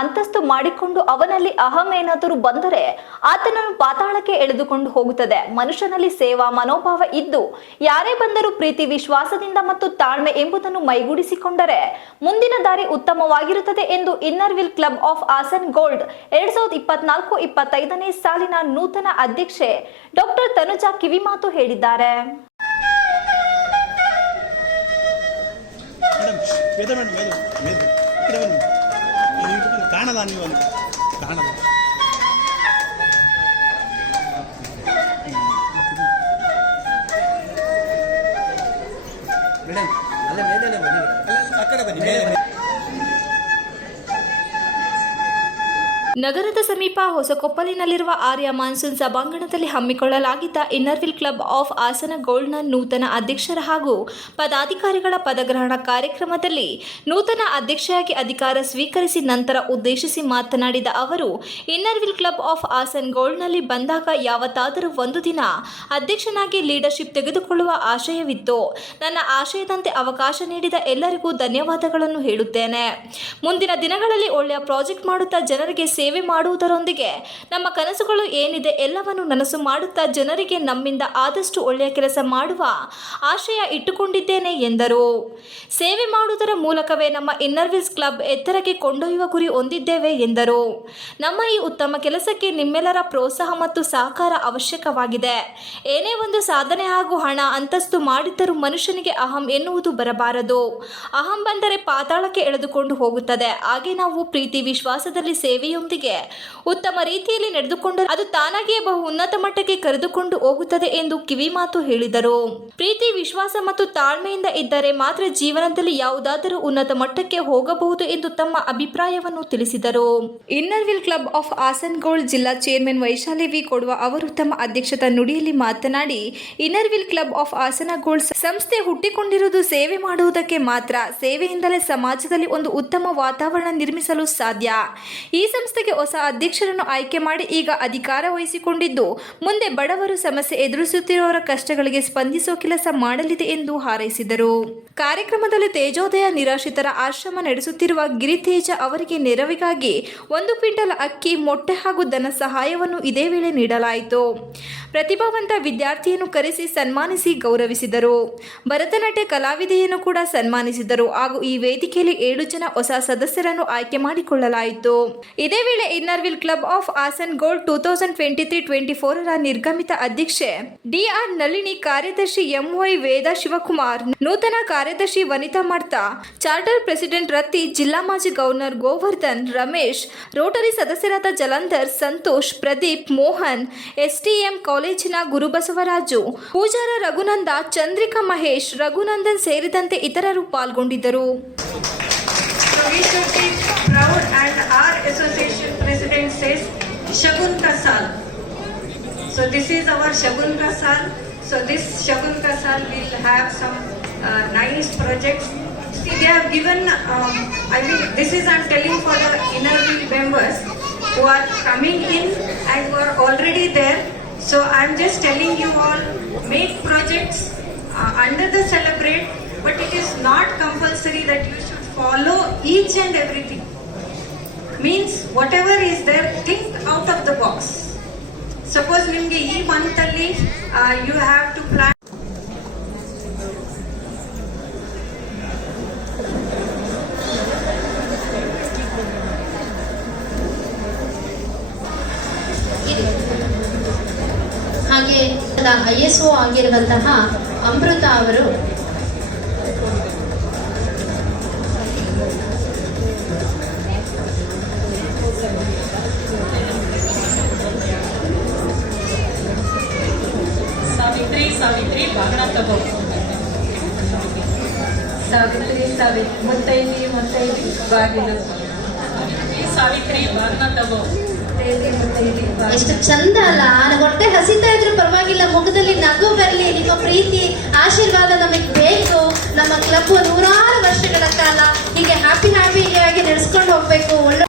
ಅಂತಸ್ತು ಮಾಡಿಕೊಂಡು ಅವನಲ್ಲಿ ಅಹಂ ಏನಾದರೂ ಬಂದರೆ ಆತನನ್ನು ಪಾತಾಳಕ್ಕೆ ಎಳೆದುಕೊಂಡು ಹೋಗುತ್ತದೆ. ಮನುಷ್ಯನಲ್ಲಿ ಸೇವಾ ಮನೋಭಾವ ಇದ್ದು ಯಾರೇ ಬಂದರೂ ಪ್ರೀತಿ, ವಿಶ್ವಾಸದಿಂದ ಮತ್ತು ತಾಳ್ಮೆ ಎಂಬುದನ್ನು ಮೈಗೂಡಿಸಿಕೊಂಡರೆ ಮುಂದಿನ ದಾರಿ ಉತ್ತಮವಾಗಿರುತ್ತದೆ ಎಂದು ಇನ್ನರ್ವಿಲ್ ಕ್ಲಬ್ ಆಫ್ ಆಸನಗೋಲ್ಡ್ 2024-25ನೇ ಸಾಲಿನ ನೂತನ ಅಧ್ಯಕ್ಷೆ ಡಾಕ್ಟರ್ ತನುಜಾ ಕಿವಿಮಾತು ಹೇಳಿದ್ದಾರೆ. ಕಾಣದ ನೀವು ಕಾಣದ ಮೇಡಮ್ ಅಲ್ಲ ಮೇಲೆ ಬನ್ನಿ, ಅಲ್ಲ ಆ ಕಡೆ ಬನ್ನಿ, ಮೇಲೆ ಬನ್ನಿ. ನಗರದ ಸಮೀಪ ಹೊಸಕೊಪ್ಪಲಿನಲ್ಲಿರುವ ಆರ್ಯ ಮಾನ್ಸೂನ್ ಸಭಾಂಗಣದಲ್ಲಿ ಹಮ್ಮಿಕೊಳ್ಳಲಾಗಿದ್ದ ಇನ್ನರ್ವಿಲ್ ಕ್ಲಬ್ ಆಫ್ ಆಸನಗೋಲ್ಡ್ನ ನೂತನ ಅಧ್ಯಕ್ಷರ ಹಾಗೂ ಪದಾಧಿಕಾರಿಗಳ ಪದಗ್ರಹಣ ಕಾರ್ಯಕ್ರಮದಲ್ಲಿ ನೂತನ ಅಧ್ಯಕ್ಷೆಯಾಗಿ ಅಧಿಕಾರ ಸ್ವೀಕರಿಸಿ ನಂತರ ಉದ್ದೇಶಿಸಿ ಮಾತನಾಡಿದ ಅವರು, ಇನ್ನರ್ವಿಲ್ ಕ್ಲಬ್ ಆಫ್ ಆಸನಗೋಲ್ಡ್ನಲ್ಲಿ ಬಂದಾಗ ಯಾವತ್ತಾದರೂ ಒಂದು ದಿನ ಅಧ್ಯಕ್ಷನಾಗಿ ಲೀಡರ್ಶಿಪ್ ತೆಗೆದುಕೊಳ್ಳುವ ಆಶಯವಿತ್ತು. ನನ್ನ ಆಶಯದಂತೆ ಅವಕಾಶ ನೀಡಿದ ಎಲ್ಲರಿಗೂ ಧನ್ಯವಾದಗಳನ್ನು ಹೇಳುತ್ತೇನೆ. ಮುಂದಿನ ದಿನಗಳಲ್ಲಿ ಒಳ್ಳೆಯ ಪ್ರಾಜೆಕ್ಟ್ ಮಾಡುತ್ತಾ ಜನರಿಗೆ ಸೇವೆ ಮಾಡುವುದರೊಂದಿಗೆ ನಮ್ಮ ಕನಸುಗಳು ಏನಿದೆ ಎಲ್ಲವನ್ನು ನನಸು ಮಾಡುತ್ತಾ ಜನರಿಗೆ ನಮ್ಮಿಂದ ಆದಷ್ಟು ಒಳ್ಳೆಯ ಕೆಲಸ ಮಾಡುವ ಆಶಯ ಇಟ್ಟುಕೊಂಡಿದ್ದೇನೆ ಎಂದರು. ಸೇವೆ ಮಾಡುವುದರ ಮೂಲಕವೇ ನಮ್ಮ ಇನ್ನರ್ವಿಲ್ಸ್ ಕ್ಲಬ್ ಎತ್ತರಕ್ಕೆ ಕೊಂಡೊಯ್ಯುವ ಗುರಿ ಹೊಂದಿದ್ದೇವೆ ಎಂದರು. ನಮ್ಮ ಈ ಉತ್ತಮ ಕೆಲಸಕ್ಕೆ ನಿಮ್ಮೆಲ್ಲರ ಪ್ರೋತ್ಸಾಹ ಮತ್ತು ಸಹಕಾರ ಅವಶ್ಯಕವಾಗಿದೆ. ಏನೇ ಒಂದು ಸಾಧನೆ ಹಾಗೂ ಹಣ ಅಂತಸ್ತು ಮಾಡಿದ್ದರೂ ಮನುಷ್ಯನಿಗೆ ಅಹಂ ಎನ್ನುವುದು ಬರಬಾರದು. ಅಹಂ ಬಂದರೆ ಪಾತಾಳಕ್ಕೆ ಎಳೆದುಕೊಂಡು ಹೋಗುತ್ತದೆ. ಹಾಗೆ ನಾವು ಪ್ರೀತಿ, ವಿಶ್ವಾಸದಲ್ಲಿ ಸೇವೆಯೊಂದಿಗೆ ಉತ್ತಮ ರೀತಿಯಲ್ಲಿ ನಡೆದುಕೊಂಡರೆ ಅದು ತಾನಾಗಿಯೇ ಬಹು ಉನ್ನತ ಮಟ್ಟಕ್ಕೆ ಕರೆದುಕೊಂಡು ಹೋಗುತ್ತದೆ ಎಂದು ಕಿವಿಮಾತು ಹೇಳಿದರು. ಪ್ರೀತಿ, ವಿಶ್ವಾಸ ಮತ್ತು ತಾಳ್ಮೆಯಿಂದ ಇದ್ದರೆ ಮಾತ್ರ ಜೀವನದಲ್ಲಿ ಯಾವುದಾದರೂ ಉನ್ನತ ಮಟ್ಟಕ್ಕೆ ಹೋಗಬಹುದು ಎಂದು ತಮ್ಮ ಅಭಿಪ್ರಾಯವನ್ನು ತಿಳಿಸಿದರು. ಇನ್ನರ್ವಿಲ್ ಕ್ಲಬ್ ಆಫ್ ಆಸನಗೋಲ್ಡ್ ಜಿಲ್ಲಾ ಚೇರ್ಮನ್ ವೈಶಾಲಿ ವಿ ಕೊಡುವ ಅವರು ತಮ್ಮ ಅಧ್ಯಕ್ಷತಾ ನುಡಿಯಲ್ಲಿ ಮಾತನಾಡಿ, ಇನ್ನರ್ವಿಲ್ ಕ್ಲಬ್ ಆಫ್ ಆಸನಗೋಲ್ಡ್ ಸಂಸ್ಥೆ ಹುಟ್ಟಿಕೊಂಡಿರುವುದು ಸೇವೆ ಮಾಡುವುದಕ್ಕೆ ಮಾತ್ರ. ಸೇವೆಯಿಂದಲೇ ಸಮಾಜದಲ್ಲಿ ಒಂದು ಉತ್ತಮ ವಾತಾವರಣ ನಿರ್ಮಿಸಲು ಸಾಧ್ಯ. ಈ ಸಂಸ್ಥೆಗೆ ಹೊಸ ಅಧ್ಯಕ್ಷರನ್ನು ಆಯ್ಕೆ ಮಾಡಿ ಈಗ ಅಧಿಕಾರ ವಹಿಸಿಕೊಂಡಿದ್ದು ಮುಂದೆ ಬಡವರು ಸಮಸ್ಯೆ ಎದುರಿಸುತ್ತಿರುವವರ ಕಷ್ಟಗಳಿಗೆ ಸ್ಪಂದಿಸುವ ಕೆಲಸ ಮಾಡಲಿದೆ ಎಂದು ಹಾರೈಸಿದರು. ಕಾರ್ಯಕ್ರಮದಲ್ಲಿ ತೇಜೋದಯ ನಿರಾಶ್ರಿತರ ಆಶ್ರಮ ನಡೆಸುತ್ತಿರುವ ಗಿರಿತೇಜ ಅವರಿಗೆ ನೆರವಿಗಾಗಿ 1 ಕ್ವಿಂಟಲ್ ಅಕ್ಕಿ, ಮೊಟ್ಟೆ ಹಾಗೂ ಧನ ಸಹಾಯವನ್ನು ಇದೇ ವೇಳೆ ನೀಡಲಾಯಿತು. ಪ್ರತಿಭಾವಂತ ವಿದ್ಯಾರ್ಥಿಯನ್ನು ಕರೆಸಿ ಸನ್ಮಾನಿಸಿ ಗೌರವಿಸಿದರು. ಭರತನಾಟ್ಯ ಕಲಾವಿದೆಯನ್ನು ಕೂಡ ಸನ್ಮಾನಿಸಿದರು ಹಾಗೂ ಈ ವೇದಿಕೆಯಲ್ಲಿ 7 ಜನ ಹೊಸ ಸದಸ್ಯರನ್ನು ಆಯ್ಕೆ ಮಾಡಿಕೊಳ್ಳಲಾಯಿತು. ಇದೇ ವೇಳೆ ಇನ್ನರ್ವಿಲ್ ಕ್ಲಬ್ ಆಫ್ ಆಸನಗೋಲ್ಡ್ 2023-24ರ ನಿರ್ಗಮಿತ ಅಧ್ಯಕ್ಷೆ ಡಿಆರ್ ನಳಿನಿ, ಕಾರ್ಯದರ್ಶಿ ಎಂವೈ ವೇದ ಶಿವಕುಮಾರ್, ನೂತನ ಕಾರ್ಯದರ್ಶಿ ವನಿತಾ ಮರ್ತಾ, ಚಾರ್ಟರ್ ಪ್ರೆಸಿಡೆಂಟ್ ರತಿ, ಜಿಲ್ಲಾ ಮಾಜಿ ಗವರ್ನರ್ ಗೋವರ್ಧನ್, ರಮೇಶ್, ರೋಟರಿ ಸದಸ್ಯರಾದ ಜಲಂಧರ್, ಸಂತೋಷ್, ಪ್ರದೀಪ್, ಮೋಹನ್, ಎಸ್ಟಿಎಂ ಕಾಲೇಜಿನ ಗುರುಬಸವರಾಜು, ಪೂಜಾರ ರಘುನಂದ, ಚಂದ್ರಿಕಾ ಮಹೇಶ್, ರಘುನಂದನ್ ಸೇರಿದಂತೆ ಇತರರು ಪಾಲ್ಗೊಂಡಿದ್ದರು. Proud and our association president says Shagun Ka Saal. So this is our Shagun Ka Saal. So this Shagun Ka Saal will have some nice projects. See, they have given, I mean, this is I'm telling for the Innnerville members who are coming in and who are already there. So I'm just telling you all, make projects under the celebrate, but it is not compulsory that you should follow each and everything. Means whatever is there, think out of the box. Suppose nimge ee month alli you have to plan. ಹಾಗೆ ISO ಆಗಿರುವಂತಹ ಅಮೃತ ಅವರು ಸಾವಿತ್ರಿ ಬಾಗಣ ತಗೋ. ಸಾವಿತ್ರಿ ಮುತ್ತೈದಿ ಬಾಗಿಲು. ಸಾವಿತ್ರಿ ಬಾಗಣ ತಗೋ. ಎಷ್ಟು ಚಂದ ಅಲ್ಲ. ನನಗೆ ಹೊಟ್ಟೆ ಹಸಿತಾ ಇದ್ರು ಪರವಾಗಿಲ್ಲ, ಮುಖದಲ್ಲಿ ನಗು ಬರಲಿ. ನಿಮ್ಮ ಪ್ರೀತಿ, ಆಶೀರ್ವಾದ ನಮಗೆ ಬೇಕು. ನಮ್ಮ ಕ್ಲಬ್ 100 ವರ್ಷಗಳ ಕಾಲ ಹೀಗೆ ಹ್ಯಾಪಿಯಾಗಿ ನಡೆಸ್ಕೊಂಡು ಹೋಗ್ಬೇಕು. ಒಳ್ಳೆ